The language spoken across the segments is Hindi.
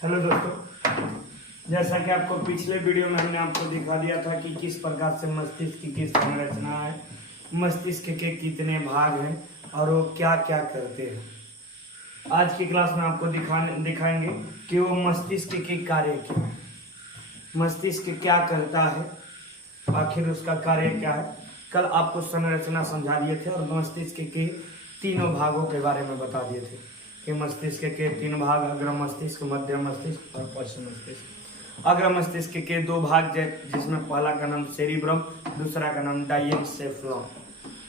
हेलो दोस्तों, जैसा कि आपको पिछले वीडियो में हमने आपको दिखा दिया था कि किस प्रकार से मस्तिष्क की संरचना है, मस्तिष्क के कितने भाग हैं और वो क्या क्या करते हैं। आज की क्लास में आपको दिखाएंगे कि वो मस्तिष्क के कार्य क्या है, मस्तिष्क क्या करता है, आखिर उसका कार्य क्या है। कल आपको संरचना समझा दिए थे और मस्तिष्क के तीनों भागों के बारे में बता दिए थे कि मस्तिष्क के तीन भाग, अग्र मस्तिष्क, मध्य मस्तिष्क और पश्च मस्तिष्क। अग्र मस्तिष्क के दो भाग जिसमें पहला का नाम सेरिब्रम, दूसरा का नाम डाइएनसेफलम।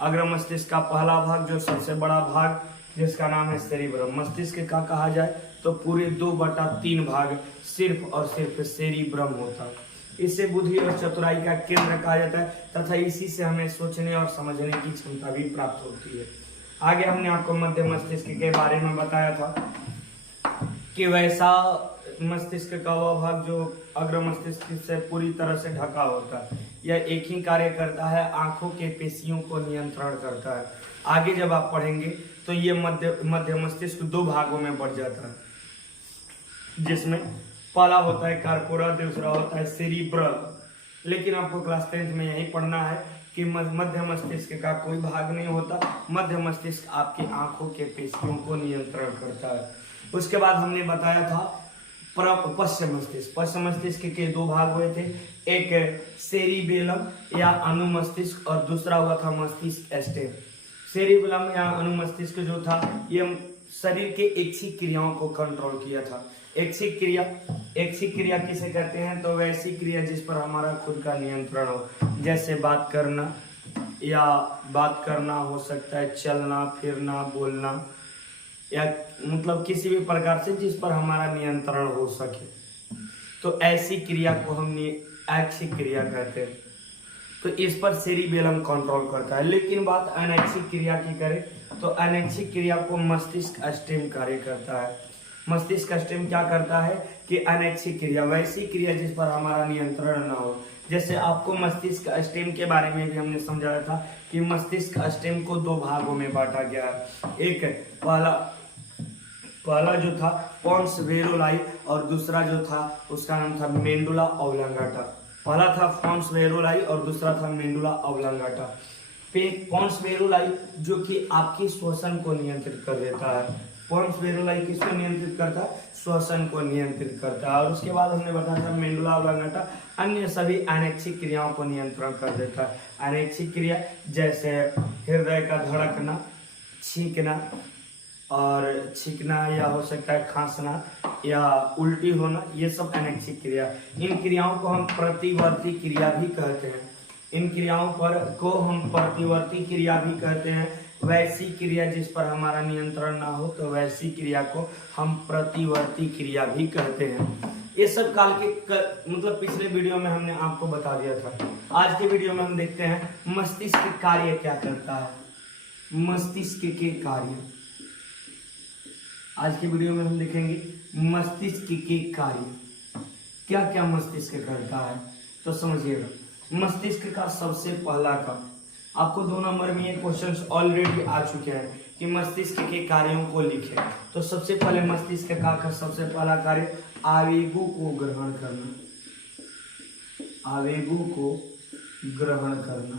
अग्र मस्तिष्क का पहला भाग जो सबसे बड़ा भाग जिसका नाम है सेरिब्रम, मस्तिष्क का कहा जाए तो पूरे 2/3 भाग सिर्फ और सिर्फ सेरिब्रम होता है। इससे बुद्धि और चतुराई का केंद्र कहा जाता है तथा इसी से हमें सोचने और समझने की क्षमता भी प्राप्त होती है। आगे हमने आपको मध्य मस्तिष्क के बारे में बताया था कि वैसा मस्तिष्क का वह भाग जो अग्र मस्तिष्क से पूरी तरह से ढका होता है, यह एक ही कार्य करता है, आंखों के पेशियों को नियंत्रण करता है। आगे जब आप पढ़ेंगे तो ये मध्य मस्तिष्क 2 भागों में बढ़ जाता है, जिसमें पहला होता है कार्पोरा, दूसरा होता है सेरिब्रल। लेकिन आपको क्लास 10th में यही पढ़ना है कि मध्य मस्तिष्क का कोई भाग नहीं होता। मध्य मस्तिष्क आपकी आंखों के पेशियों को नियंत्रण करता है। उसके बाद हमने बताया था पश्च मस्तिष्क। पश्च मस्तिष्क के 2 भाग हुए थे, एक सेरिबेलम या अनुमस्तिष्क और दूसरा हुआ था मस्तिष्क स्टेम। सेरिबेलम या अनुमस्तिष्क जो था ये शरीर के ऐच्छिक क्रियाओं को कंट्रोल किया था। ऐच्छिक क्रिया किसे कहते हैं? तो वैसी क्रिया जिस पर हमारा खुद का नियंत्रण हो, जैसे बात करना हो सकता है, चलना फिरना, बोलना, या मतलब किसी भी प्रकार से जिस पर हमारा नियंत्रण हो सके, तो ऐसी क्रिया को हम ऐच्छिक क्रिया कहते हैं। तो इस पर सेरिबेलम कंट्रोल करता है। लेकिन बात अनैच्छिक क्रिया की करें तो अनैच्छिक क्रिया को मस्तिष्क स्टेम कार्य करता है। मस्तिष्क स्टेम क्या करता है कि अनैच्छिक क्रिया, वैसी क्रिया जिस पर हमारा नियंत्रण ना हो। जैसे आपको मस्तिष्क स्टेम के बारे में भी हमने समझाया था कि मस्तिष्क स्टेम को 2 भागों में बांटा गया है। एक पहला जो था पोन्स वेरोलाई और दूसरा जो था उसका नाम था मेंडुला ऑब्लांगाटा। पहला था पोन्स वेरोलाई और दूसरा था मेंडुला ऑब्लांगाटा। पोन्स वेरोलाई जो कि आपकी श्वसन को नियंत्रित कर देता है। पोन्स वेरोलाई किसको नियंत्रित करता है? श्वसन को नियंत्रित करता है। और उसके बाद हमने बताया था मेंडुला ऑब्लांगाटा अन्य सभी अनैच्छिक क्रियाओं को नियंत्रण कर देता है। अनैच्छिक क्रिया जैसे हृदय का धड़कना, छींकना या हो सकता है खांसना या उल्टी होना, ये सब अनैच्छिक क्रिया। इन क्रियाओं को हम प्रतिवर्ती क्रिया भी कहते हैं। इन क्रियाओं को हम प्रतिवर्ती क्रिया भी कहते हैं। वैसी क्रिया जिस पर हमारा नियंत्रण ना हो तो वैसी क्रिया को हम प्रतिवर्ती क्रिया भी कहते हैं। ये सब काल के मतलब पिछले वीडियो में हमने आपको बता दिया था। आज के वीडियो में हम देखते हैं मस्तिष्क कार्य क्या करता है। मस्तिष्क के कार्य आज के वीडियो में हम देखेंगे मस्तिष्क के कार्य क्या क्या मस्तिष्क करता है। तो समझिएगा, मस्तिष्क का सबसे पहला काम, आपको 2 नंबर में ये क्वेश्चंस ऑलरेडी आ चुके हैं कि मस्तिष्क के कार्यों को लिखें। तो सबसे पहले मस्तिष्क का सबसे पहला कार्य आवेगों को ग्रहण करना। आवेगों को ग्रहण करना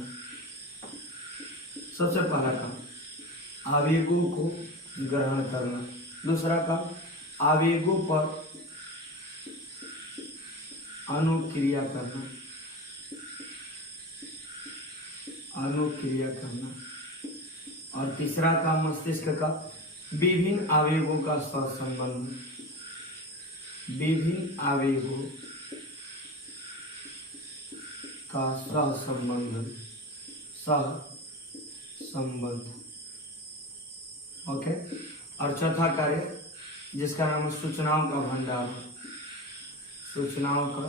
सबसे पहला काम, आवेगों को ग्रहण करना। दूसरा काम, आवेगों पर अनुक्रिया करना। और तीसरा काम मस्तिष्क का विभिन्न आवेगों का सहसंबंध। विभिन्न आवेगों का सहसंबंध। ओके। और चौथा कार्य जिसका नाम है सूचनाओं का भंडारण। सूचनाओं का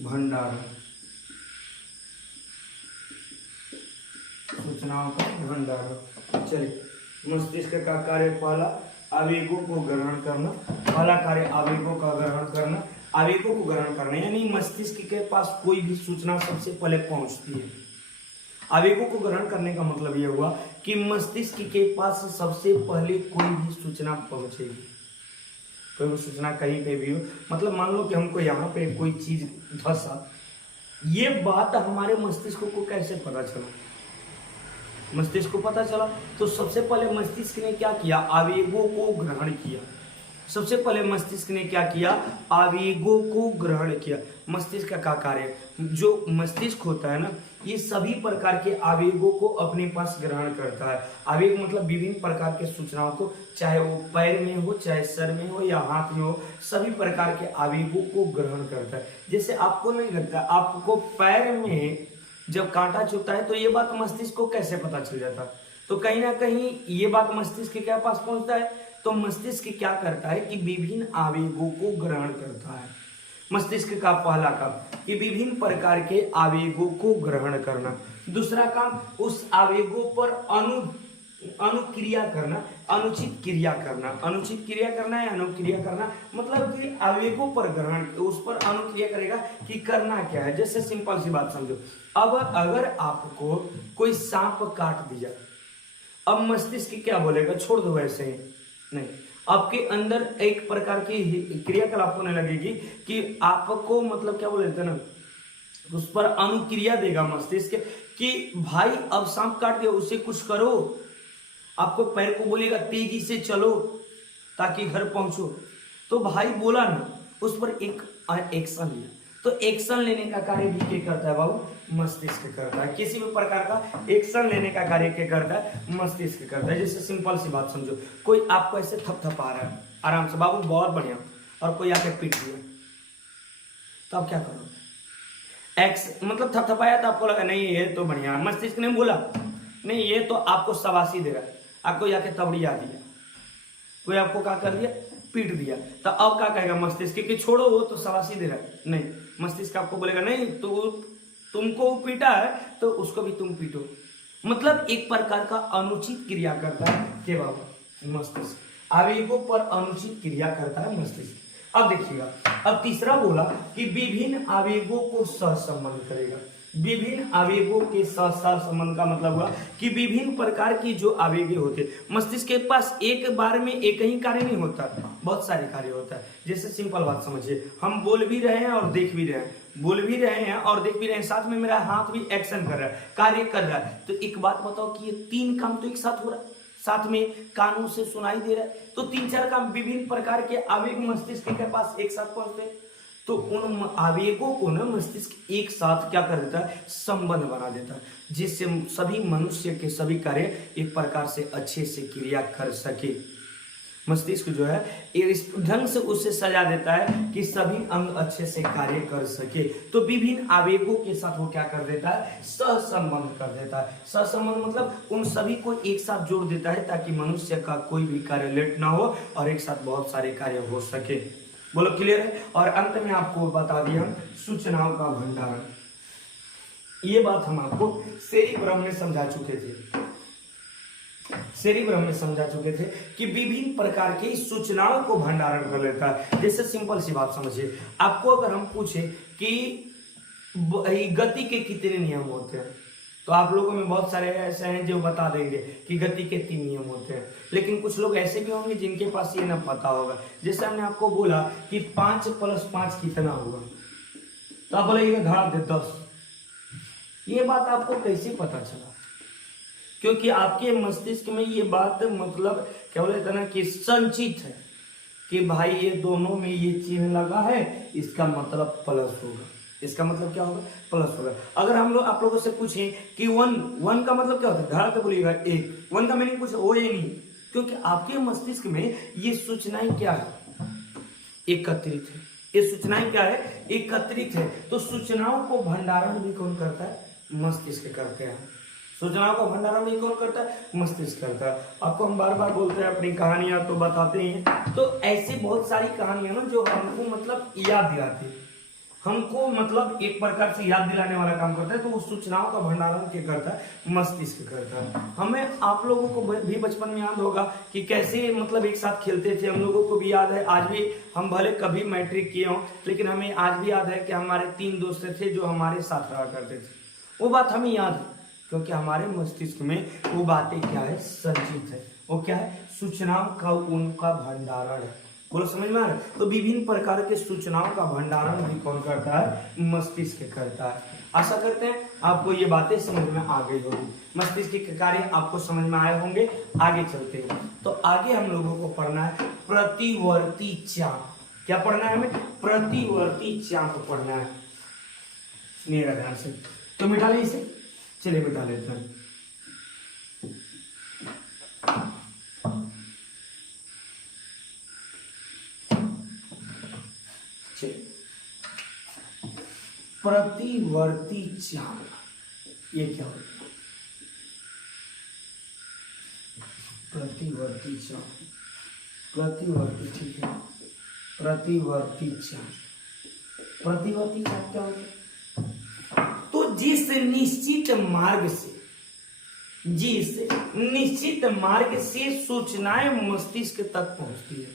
भंडारण। चलिए, मस्तिष्क का कार्य पहला आवेगों को ग्रहण करना। पहला कार्य आवेगों का ग्रहण करना। आवेगों को ग्रहण करना यानी मस्तिष्क के पास कोई भी सूचना सबसे पहले पहुंचती है। आवेगों को ग्रहण करने का मतलब यह हुआ कि मस्तिष्क के पास सबसे पहले कोई भी सूचना पहुंचेगी। कोई भी सूचना कहीं पे भी हो, मतलब मान लो कि हमको यहाँ पे कोई चीज धसा, ये बात हमारे मस्तिष्क को कैसे पता चला? मस्तिष्क को पता चला तो सबसे पहले मस्तिष्क ने क्या किया? आवेगों को ग्रहण किया। सबसे पहले मस्तिष्क ने क्या किया? आवेगों को ग्रहण किया। मस्तिष्क का कार्य, जो मस्तिष्क होता है ना, ये सभी प्रकार के आवेगों को अपने पास ग्रहण करता है। आवेग मतलब विभिन्न प्रकार के सूचनाओं को, चाहे वो पैर में हो, चाहे सर में हो या हाथ में हो, सभी प्रकार के आवेगों को ग्रहण करता है। जैसे आपको नहीं लगता, आपको पैर में जब कांटा चुभता है तो ये बात मस्तिष्क को कैसे पता चल जाता है? तो कहीं ना कहीं ये बात मस्तिष्क के क्या पास पहुंचता है? तो मस्तिष्क क्या करता है कि विभिन्न आवेगों को ग्रहण करता है। मस्तिष्क का पहला काम कि विभिन्न प्रकार के आवेगों को ग्रहण करना। दूसरा काम उस आवेगों पर अनुक्रिया करना, अनुचित क्रिया करना। अनुचित क्रिया करना है, अनुक्रिया करना मतलब कि आवेगों पर ग्रहण, उस पर अनुक्रिया करेगा कि करना क्या है। जैसे सिंपल सी बात समझो, अब अगर आपको कोई सांप काट दिया, अब मस्तिष्क क्या बोलेगा? छोड़ दो वैसे ही, नहीं, आपके अंदर एक प्रकार की क्रियाकलाप होने लगेगी कि आपको मतलब क्या बोलते हैं ना, उस पर अनुक्रिया देगा मस्तिष्क कि भाई अब सांप काट दिया, उससे कुछ करो। आपको पैर को बोलेगा तेजी से चलो ताकि घर पहुंचो, तो भाई बोला ना, उस पर एक एक्शन लिया। तो एक्शन लेने का कार्य भी क्या करता है बाबू? मस्तिष्क करता है। किसी भी प्रकार का एक्शन लेने का कार्य क्या करता है? मस्तिष्क करता है। जैसे सिंपल सी बात समझो, कोई आपको ऐसे थपथपा रहा है आराम से, बाबू बहुत बढ़िया, और कोई आके पीट दिया, तो आप क्या करोगे? एक्स मतलब थपथपाया तो आपको लगा नहीं ये तो बढ़िया, मस्तिष्क ने बोला नहीं ये तो आपको शाबाशी दे रहा है, आपको जाके तबड़िया दिया, कोई आपको क्या कर दिया? पीट दिया, तो अब क्या कहेगा मस्तिष्क कि छोड़ो वो तो शाबाशी दे रहा है? नहीं, मस्तिष्क आपको बोलेगा नहीं तो तुमको पीटा है तो उसको भी तुम पीटो। मतलब एक प्रकार का अनुचित क्रिया करता है के बाबू मस्तिष्क, आवेगों पर अनुचित क्रिया करता है मस्तिष्क। अब देखिएगा, अब तीसरा बोला कि विभिन्न आवेगों को सहसंबंध करेगा। विभिन्न आवेगों के सहसंबंध का मतलब हुआ कि विभिन्न प्रकार की जो आवेगे होते, मस्तिष्क के पास एक बार में एक ही कार्य नहीं होता, बहुत सारे कार्य होता है। जैसे सिंपल बात समझिए, हम बोल भी रहे हैं और देख भी रहे हैं, बोल भी रहे हैं और देख भी रहे हैं, साथ में मेरा हाथ भी एक्शन कर रहा है, कार्य कर रहा है। तो एक बात बताओ कि ये तीन काम तो एक साथ हो रहा है, साथ में कानों से सुनाई दे रहा है, तो तीन चार काम विभिन्न प्रकार के आवेग मस्तिष्क के पास एक साथ पहुंचते हैं। तो उन आवेगों को ना मस्तिष्क एक साथ क्या कर देता है? संबंध बना देता है, जिससे सभी मनुष्य के सभी कार्य एक प्रकार से अच्छे से क्रिया कर सके। मस्तिष्क जो है इस ढंग से उसे सजा देता है कि सभी अंग अच्छे से कार्य कर सके। तो विभिन्न आवेगों के साथ वो क्या कर देता है? सहसंबंध कर देता है। सहसंबंध मतलब उन सभी को एक साथ जोड़ देता है ताकि मनुष्य का कोई भी कार्य लेट ना हो और एक साथ बहुत सारे कार्य हो सके। बोलो क्लियर है? और अंत में आपको बता दिया सूचनाओं का भंडारण। ये बात हम आपको सेरिब्रम में समझा चुके थे, सेरिब्रम में समझा चुके थे कि विभिन्न प्रकार की सूचनाओं को भंडारण कर लेता है। जैसे सिंपल सी बात समझिए, आपको अगर हम पूछे कि गति के कितने नियम होते हैं, तो आप लोगों में बहुत सारे ऐसे हैं जो बता देंगे कि गति के 3 नियम होते हैं, लेकिन कुछ लोग ऐसे भी होंगे जिनके पास ये ना पता होगा। जैसे हमने आपको बोला कि 5 + 5 कितना होगा, तो आप बोलेंगे धड़ा दे 10। ये बात आपको कैसे पता चला? क्योंकि आपके मस्तिष्क में ये बात मतलब क्या बोलते ना कि संचित है कि भाई ये दोनों में ये चिन्ह लगा है, इसका मतलब प्लस होगा। इसका मतलब क्या होगा? प्लस होगा। अगर हम लोग आप लोगों से पूछें कि 1 का मतलब क्या होता है, धड़ा के बोलिएगा 1। 1 का मीनिंग कुछ हो ही नहीं, क्योंकि आपके मस्तिष्क में ये सूचनाएं क्या है? एकत्रित है। ये सूचनाएं क्या है? एकत्रित है। तो सूचनाओं को भंडारण भी कौन करता है? मस्तिष्क करते हैं। सूचनाओं का भंडारण भी कौन करता है? मस्तिष्क करता है। आपको हम बार बार बोलते हैं, अपनी कहानियां तो बताते ही हैं, तो ऐसी बहुत सारी कहानियां ना जो हमको मतलब याद दिलाती है, हमको मतलब एक प्रकार से याद दिलाने वाला काम करता है। तो उस सूचनाओं का भंडारण क्या करता है? मस्तिष्क करता है। हमें आप लोगों को भी बचपन में याद होगा कि कैसे मतलब एक साथ खेलते थे। हम लोगों को भी याद है, आज भी हम भले कभी मैट्रिक किए हों, लेकिन हमें आज भी याद है कि हमारे 3 दोस्त थे जो हमारे साथ रहा करते थे। वो बात हमें याद है क्योंकि हमारे मस्तिष्क में वो बातें क्या है? संचित है। वो क्या है? सूचनाओं का उनका भंडारण है। बोलो समझ में आ रहा है? तो विभिन्न प्रकार के सूचनाओं का भंडारण भी कौन करता है? मस्तिष्क करता है। आशा करते हैं आपको ये बातें समझ में आ गई होगी, मस्तिष्क के कार्य आपको समझ में आए होंगे। आगे चलते हैं, तो आगे हम लोगों को पढ़ना है प्रतिवर्ती चाप। क्या पढ़ना है हमें? प्रतिवर्ती चाप पढ़ना है। सुनिएगा ध्यान से। तो मिटा ले इसे, चलिए मिटा लेते हैं। प्रतिवर्ती चाप, ये क्या होता है? प्रतिवर्ती चाप, प्रतिवर्ती, ठीक है, प्रतिवर्ती चाप। प्रतिवर्ती चाप क्या होता है? तो जिस निश्चित मार्ग से सूचनाएं मस्तिष्क तक पहुंचती है,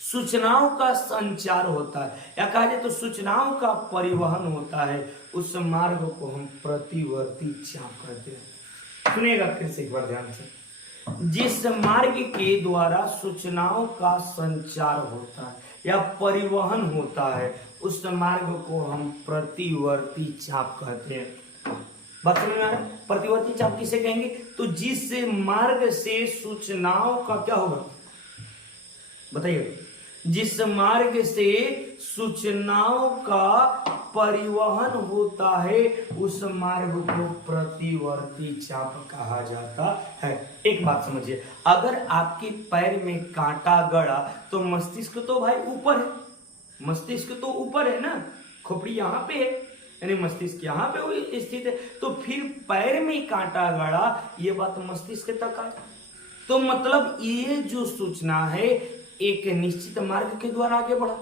सूचनाओं का संचार होता है, या कहा जाए तो सूचनाओं का परिवहन होता है, उस मार्ग को हम प्रतिवर्ती चाप कहते हैं। सुनिएगा फिर से एक बार ध्यान से। जिस मार्ग के द्वारा सूचनाओं का संचार होता है या परिवहन होता है, उस मार्ग को हम प्रतिवर्ती चाप कहते हैं। बात समझ में आ रहा है? प्रतिवर्ती चाप किसे कहेंगे? तो जिस मार्ग से सूचनाओं का क्या होगा, बताइए? जिस मार्ग से सूचनाओं का परिवहन होता है, उस मार्ग को प्रतिवर्ती चाप कहा जाता है। एक बात समझिए, अगर आपके पैर में कांटा गड़ा तो मस्तिष्क तो भाई ऊपर है, मस्तिष्क तो ऊपर है ना, खोपड़ी यहाँ पे है, यानी मस्तिष्क यहाँ पे स्थित है, तो फिर पैर में कांटा गड़ा, ये बात मस्तिष्क तक आए। तो मतलब ये जो सूचना है एक निश्चित मार्ग के द्वारा आगे बढ़ा,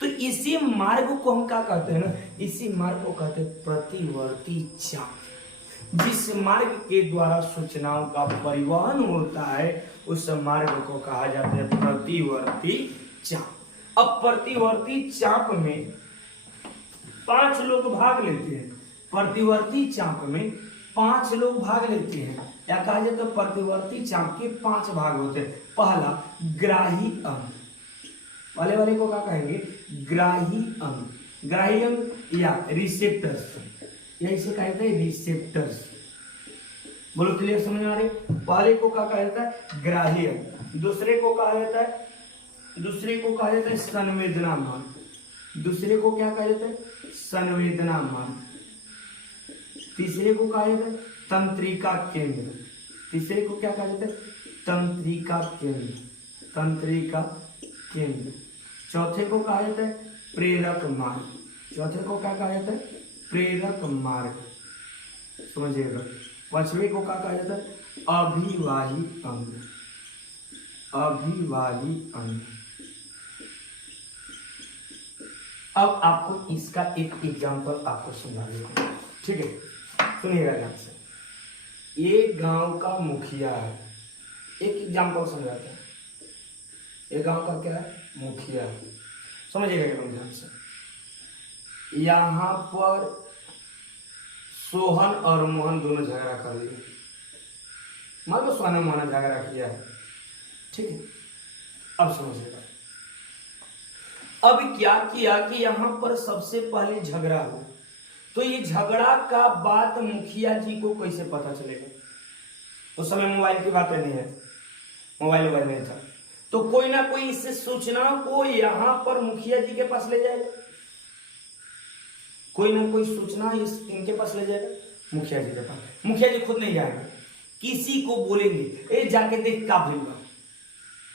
तो इसी मार्ग को हम क्या कहते हैं ना, इसी मार्ग को कहते हैं प्रतिवर्ती चाप। जिस मार्ग के द्वारा सूचनाओं का परिवहन होता है, उस मार्ग को कहा जाता है प्रतिवर्ती चाप। अब प्रतिवर्ती चाप में 5 लोग भाग लेते हैं, प्रतिवर्ती चाप में 5 लोग भाग लेते हैं, या कहा जाए तो प्रतिवर्ती चाप के 5 भाग होते हैं। पहला ग्राही अंग, वाले को क्या कहेंगे? ग्राही अंग। ग्राही अंग या रिसेप्टर्स, या इसे कहते हैं रिसेप्टर्स। बोलो क्लियर, समझ में आ रही? पहले को क्या कहा जाता है? ग्राही अंग। दूसरे को कहा जाता है संवेदना मान। दूसरे को क्या कहा जाता है? संवेदना मान। तीसरे को कहा जाता है तंत्रिका केंद्र। तीसरे को क्या कहा जाता है? तंत्रिका केंद्र, तंत्रिका केंद्र। चौथे को कहा जाता है प्रेरक मार्ग। चौथे को क्या कहा जाता है? प्रेरक मार्ग, समझिएगा। पांचवे को क्या कहा जाता है? अभिवाही अंग, अभिवाही अंग। अब आपको इसका एक एग्जांपल आपको सुना देता हूं, ठीक है? सुनिएगा ध्यान से। एक गांव का मुखिया है, एक एग्जांपल समझाते हैं। एक गांव का क्या है? मुखिया। समझिएगा एकदम ध्यान से। यहां पर सोहन और मोहन दोनों झगड़ा कर लिए। मान लो सोहन और मोहन झगड़ा किया है, ठीक है? अब समझिएगा, अब क्या किया कि यहां पर सबसे पहले झगड़ा हुआ, तो ये झगड़ा का बात मुखिया जी को कैसे पता चलेगा? उस समय मोबाइल की बातें नहीं है, मोबाइल नहीं था, तो कोई ना कोई इस सूचना को यहां पर मुखिया जी के पास ले जाएगा, कोई ना कोई सूचना इनके पास ले जाएगा मुखिया जी के पास। मुखिया जी खुद नहीं जाएंगे, किसी को बोलेंगे ए जाके देख का भइल बा,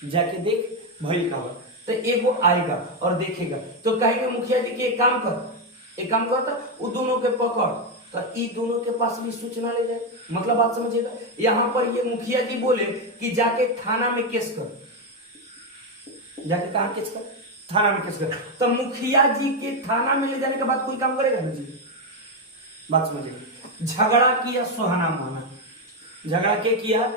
जाके देख भइल का बा, तो एगो आएगा और देखेगा, तो कहेंगे मुखिया जी कि एक काम कर, तो वो दोनों के पकड़, तो ई दोनों के पास भी सूचना ले जाए। मतलब बात समझिएगा, यहां पर ये मुखिया जी बोले कि जाके थाना में केस कर, जाके कहां केस कर? थाना में केस कर। तो मुखिया जी के थाना में ले जाने के बाद कोई काम करेगा ना जी? बात समझिएगा। झगड़ा किया सोहना मोहना, झगड़ा के किया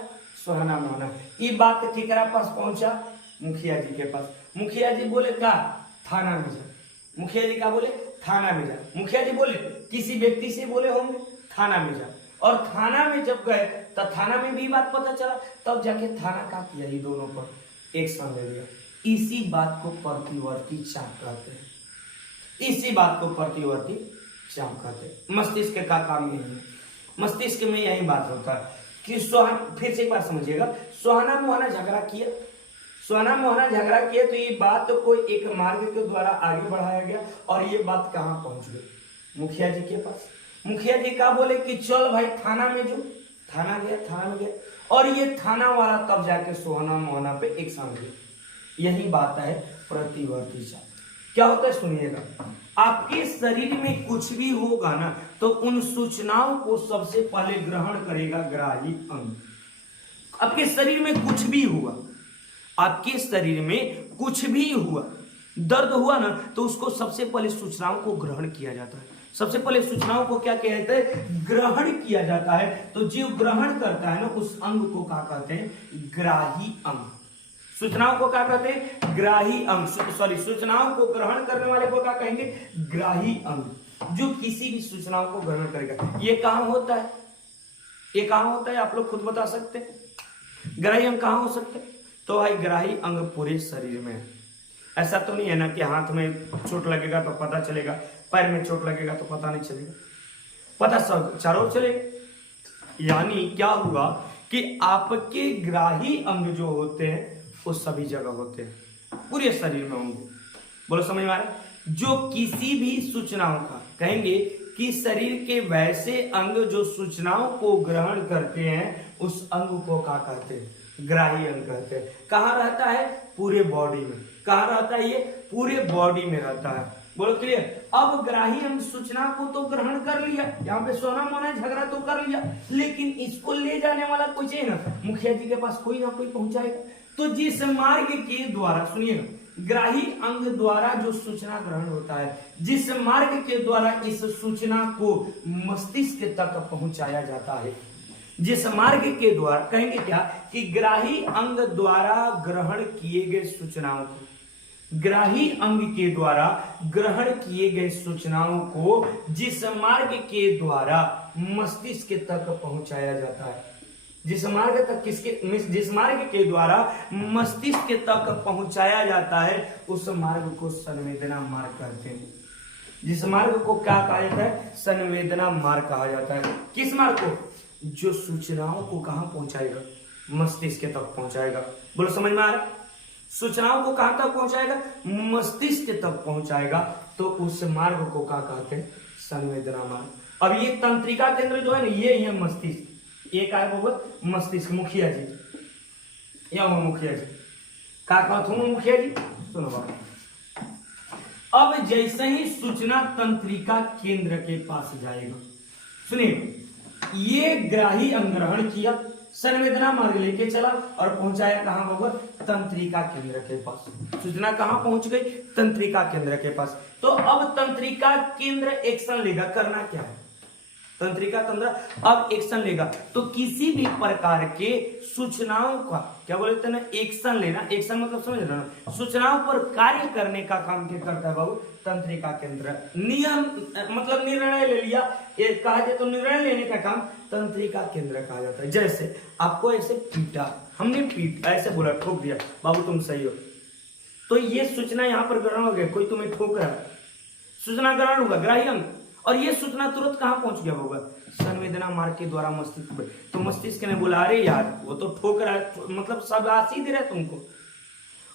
सोहना मोहना, ये बात केकरा पास पहुंचा? मुखिया जी के पास। मुखिया जी बोले का थाना में जा, मुखिया जी का बोले थाना में जा। मुखिया जी बोले किसी व्यक्ति से बोले होंगे थाना में जा, और थाना में जब गए तो थाना में भी बात पता चला, तब जाके थाना का किया, ये दोनों पर एक्शन ले लिया। इसी बात को प्रतिवर्ती चाप कहते हैं। इसी बात को प्रतिवर्ती चाप कहते हैं। मस्तिष्क का काम यही है, मस्तिष्क में यही बात होता है कि फिर से एक बार समझिएगा, सुहाना मुहाना झगड़ा किया, सुहाना मुहाना झगड़ा किया तो ये बात को एक मार्ग के द्वारा आगे बढ़ाया गया और ये बात कहाँ पहुंच गई? मुखिया जी के पास। मुखिया जी क्या बोले कि चल भाई थाना में जो, थाना गया, थाना में गया और ये थाना वाला तब जाके सुहाना मुहाना पे एक साथ गया। यही बात है प्रतिवर्ती चाप। क्या होता है सुनिएगा, आपके शरीर में कुछ भी होगा ना तो उन सूचनाओं को सबसे पहले ग्रहण करेगा ग्राही अंग। आपके शरीर में कुछ भी हुआ, आपके शरीर में कुछ भी हुआ, दर्द हुआ ना तो उसको सबसे पहले सूचनाओं को ग्रहण किया जाता है। सबसे पहले सूचनाओं को क्या कहते हैं? ग्रहण किया जाता है। तो जो ग्रहण करता है ना उस अंग को क्या कहते हैं? ग्राही अंग। सूचनाओं को क्या कहते हैं? ग्राही अंग। सॉरी, सूचनाओं को ग्रहण करने वाले को क्या कहेंगे? ग्राही अंग। जो किसी भी सूचनाओं को ग्रहण करेगा। ये कहां होता है? ये कहां होता है? आप लोग खुद बता सकते हैं ग्राही अंग कहां हो सकते हैं? तो भाई ग्राही अंग पूरे शरीर में है। ऐसा तो नहीं है ना कि हाथ में चोट लगेगा तो पता चलेगा, पैर में चोट लगेगा तो पता नहीं चलेगा, पता सब चारों चलेगा। यानी क्या हुआ कि आपके ग्राही अंग जो होते हैं वो सभी जगह होते हैं, पूरे शरीर में होंगे। बोलो समझ में आ रहा है? जो किसी भी सूचनाओं का कहेंगे कि शरीर के वैसे अंग जो सूचनाओं को ग्रहण करते हैं उस अंग को क्या कहते हैं? ग्राही अंग कहते हैं। कहाँ रहता है? पूरे बॉडी में। कहाँ रहता है? ये पूरे बॉडी में रहता है। बोलो क्लियर? अब ग्राही अंग सूचना को तो ग्रहण कर लिया, यहाँ पे सोना मोना झगड़ा तो कर लिया, लेकिन इसको ले जाने वाला कोई चाहिए ना, मुखिया जी के पास कोई ना कोई पहुंचाएगा। तो जिस मार्ग के द्वारा, सुनिए, ग्राही अंग द्वारा जो सूचना ग्रहण होता है, जिस मार्ग के द्वारा इस सूचना को मस्तिष्क तक पहुंचाया जाता है, जिस मार्ग के द्वारा कहेंगे क्या कि ग्राही अंग द्वारा ग्रहण किए गए सूचनाओं को, ग्राही अंग के द्वारा ग्रहण किए गए सूचनाओं को जिस मार्ग के द्वारा मस्तिष्क तक पहुंचाया जाता है, जिस मार्ग तक जिस मार्ग के द्वारा मस्तिष्क तक पहुंचाया जाता है उस मार्ग को संवेदना मार्ग कहते हैं। जिस मार्ग को क्या कहा जाता है? संवेदना मार्ग कहा जाता है। किस मार्ग को? जो सूचनाओं को कहां पहुंचाएगा? मस्तिष्क तक पहुंचाएगा। बोलो समझ में आ रहा? सूचनाओं को कहां तक पहुंचाएगा? मस्तिष्क तक पहुंचाएगा। तो उस मार्ग को क्या कहते हैं? संवेदना मार्ग। अब ये तंत्रिका केंद्र जो है ना, ये है मस्तिष्क। एक आया होगा मस्तिष्क। मुखिया जी या मुखिया जी का कहते हो? मुखिया जी सुनो बाबा, अब जैसे ही सूचना तंत्रिका केंद्र के पास जाएगा, सुनिए, ये ग्राही अंग ग्रहण किया, संवेदना मार्ग लेके चला और पहुंचाया कहां बाबा? तंत्रिका केंद्र के पास। सूचना कहां पहुंच गई? तंत्रिका केंद्र के पास। तो अब तंत्रिका केंद्र एक्शन लेगा। करना क्या है? तंत्रिका केंद्र अब एक्शन लेगा। तो किसी भी प्रकार के सूचनाओं का क्या बोलते हैं ना, एक्शन लेना। एक्शन मतलब समझ रहे ना, सूचनाओं पर कार्य करने का काम क्या करता है बाबू? तंत्रिका केंद्र। नियम मतलब निर्णय ले लिया, एक कहा जाए तो निर्णय लेने का काम तंत्रिका केंद्र कहा जाता है। जैसे आपको ऐसे पीटा, हमने पीट ऐसे बोला, ठोक दिया, बाबू तुम सही हो, तो ये सूचना यहाँ पर ग्रहण हो गया। कोई तुम्हें ठोक रहा है, सूचना ग्रहण होगा ग्राही अंग, और ये सूचना तुरंत कहां पहुंच गया होगा? संवेदना मार्ग के द्वारा मस्तिष्क में। तो मस्तिष्क ने बोला अरे यार वो तो ठोक रहा है, मतलब शाबाशी दे रहा है तुमको,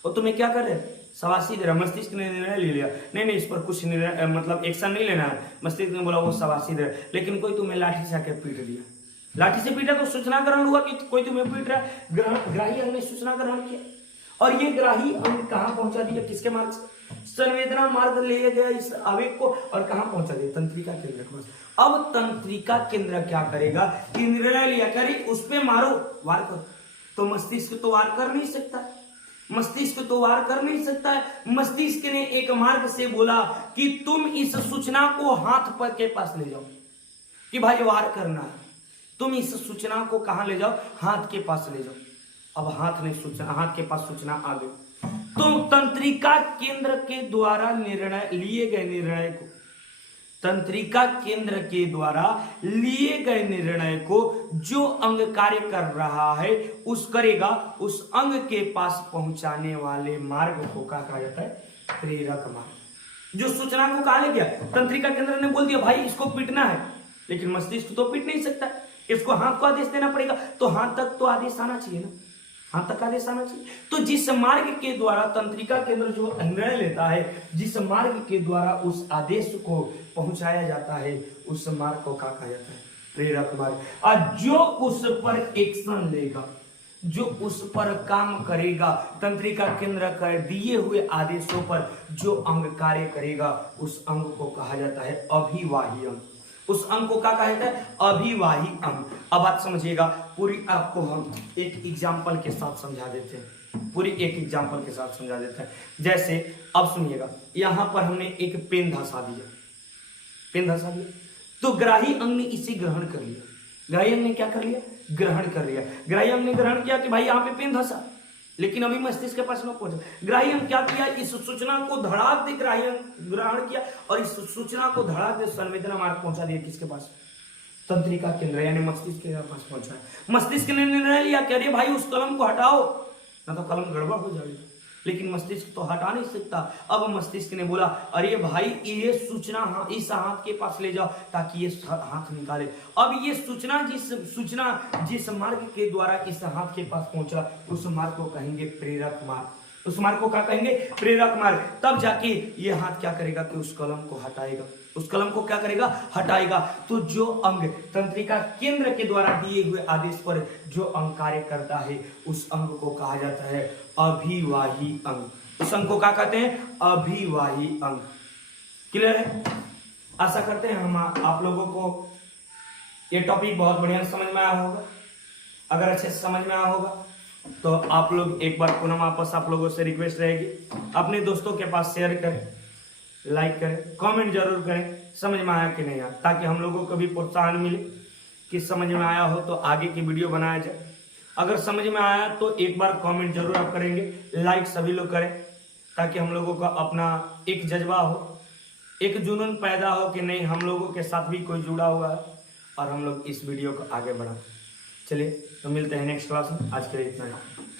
और तुम्हें क्या कर रहे? शाबाशी दे रहा। मस्तिष्क ने निर्णय ले लिया, नहीं इस पर कुछ निर्णय मतलब एक्शन नहीं लेना है। मस्तिष्क ने बोला वो शाबाशी दे रहा है, लेकिन कोई तुम्हें लाठी से आके पीट दिया, लाठी से पीटा तो सूचना ग्रहण हुआ कि कोई तुम्हें पीट रहा है। ग्राही अंग ने सूचना ग्रहण किया, और ये ग्राही अंग कहां पहुंचा दिया? किसके मार्ग से? संवेदना मार्ग ले गया इस आवेग को, और कहां पहुंचा दिया? तंत्रिका केंद्र को। अब तंत्रिका केंद्र क्या करेगा कि निर्णय लिया, करे उस पे मारो, वार करो। तो मस्तिष्क तो वार कर नहीं सकता, मस्तिष्क तो वार कर नहीं सकता है। मस्तिष्क ने एक मार्ग से बोला कि तुम इस सूचना को हाथ पर के पास ले जाओ, कि भाई वार करना है, तुम इस सूचना को कहां ले जाओ? हाथ के पास ले जाओ। अब हाथ के पास सूचना आ गई, तो तंत्रिका केंद्र के द्वारा निर्णय लिए गए निर्णय को तंत्रिका केंद्र के द्वारा लिए गए निर्णय को जो अंग कार्य कर रहा है उस अंग के पास पहुंचाने वाले मार्ग को क्या कहा जाता है? प्रेरक मार्ग। जो सूचना को कहा ले गया, तंत्रिका केंद्र ने बोल दिया भाई इसको पीटना है, लेकिन मस्तिष्क तो पीट नहीं सकता, इसको हाथ को आदेश देना पड़ेगा, तो हाथ तक तो आदेश आना चाहिए ना, हाथ तक आदेश आना चाहिए। तो जिस मार्ग के द्वारा तंत्रिका केंद्र जो निर्णय लेता है, जिस मार्ग के द्वारा उस आदेश को पहुंचाया जाता है, उस मार्ग को क्या कहा जाता है? प्रेरक मार्ग। और जो उस पर एक्शन लेगा, जो उस पर काम करेगा, तंत्रिका केंद्र कर दिए हुए आदेशों पर जो अंग कार्य करेगा, उस अंग को कहा जाता है अभिवाही अंग। उस अंग को क्या कहा जाता है? अभिवाही अंग। अब बात समझिएगा, पूरी आपको हम एक एग्जाम्पल के साथ समझा देते हैं, पूरी एक एग्जाम्पल के साथ समझा देते हैं। जैसे अब सुनिएगा, यहां पर हमने एक पेन धंसा दिया, पेन धंसा दिया, तो ग्राही अंग ने इसे ग्रहण कर लिया। ग्राही अंग ने क्या कर लिया? ग्रहण कर लिया। ग्राही अंग ने ग्रहण किया कि भाई यहाँ पे पेन धंसा, लेकिन अभी मस्तिष्क के पास न पहुंचा। ग्राही अंग क्या किया? इस सूचना को धड़ाक दे ग्राही अंग ग्रहण किया और इस सूचना को धड़ाक दे संवेदना मार्ग पहुंचा दिया। किसके पास? तंत्रिका केंद्र यानी मस्तिष्क के पास पहुंचा। मस्तिष्क ने निर्णय लिया कि अरे भाई उस कलम को हटाओ, ना तो कलम गड़बड़ हो जाएगी, लेकिन मस्तिष्क तो हटा नहीं सकता। अब मस्तिष्क ने बोला अरे भाई ये सूचना इस हाथ के पास ले जाओ ताकि ये हाथ निकाले। अब ये सूचना जिस मार्ग के द्वारा इस हाथ के पास पहुंचा, उस मार्ग को कहेंगे प्रेरक मार्ग। उस मार्ग को क्या कहेंगे? प्रेरक मार्ग। तब जाके ये हाथ क्या करेगा कि उस कलम को हटाएगा, उस कलम को क्या करेगा? हटाएगा। तो जो अंग तंत्रिका केंद्र के द्वारा दिए हुए आदेश पर जो अंग कार्य करता है, उस अंग को कहा जाता है अभिवाही अंग। उस अंग को क्या कहते हैं? अभिवाही अंग। क्लियर है? आशा करते हैं हम आप लोगों को ये टॉपिक बहुत बढ़िया समझ में आया होगा। अगर अच्छे से समझ में आया होगा तो आप लोग एक बार पुनः वापस आप लोगों से रिक्वेस्ट रहेगी, अपने दोस्तों के पास शेयर करें, लाइक करें, कमेंट जरूर करें समझ में आया कि नहीं आया, ताकि हम लोगों को भी प्रोत्साहन मिले कि समझ में आया हो तो आगे की वीडियो बनाया जाए। अगर समझ में आया तो एक बार कमेंट जरूर आप करेंगे, लाइक सभी लोग करें, ताकि हम लोगों का अपना एक जज्बा हो, एक जुनून पैदा हो कि नहीं हम लोगों के साथ भी कोई जुड़ा हुआ है और हम लोग इस वीडियो को आगे बढ़ाएं। चलिए तो मिलते हैं नेक्स्ट क्लास में। आज के लिए इतना ही।